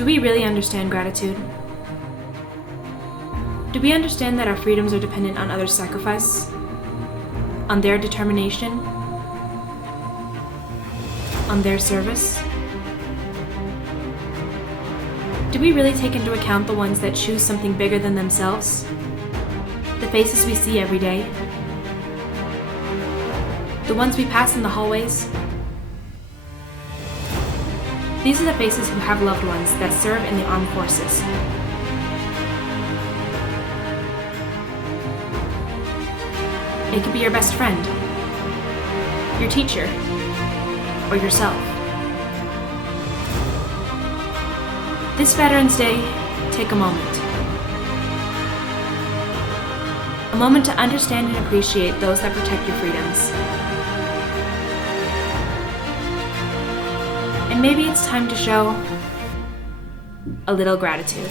Do we really understand gratitude? Do we understand that our freedoms are dependent on others' sacrifice? On their determination? On their service? Do we really take into account the ones that choose something bigger than themselves? The faces we see every day? The ones we pass in the hallways? These are the faces who have loved ones that serve in the armed forces. It could be your best friend, your teacher, or yourself. This Veterans Day, take a moment. A moment to understand and appreciate those that protect your freedoms. And maybe it's time to show a little gratitude.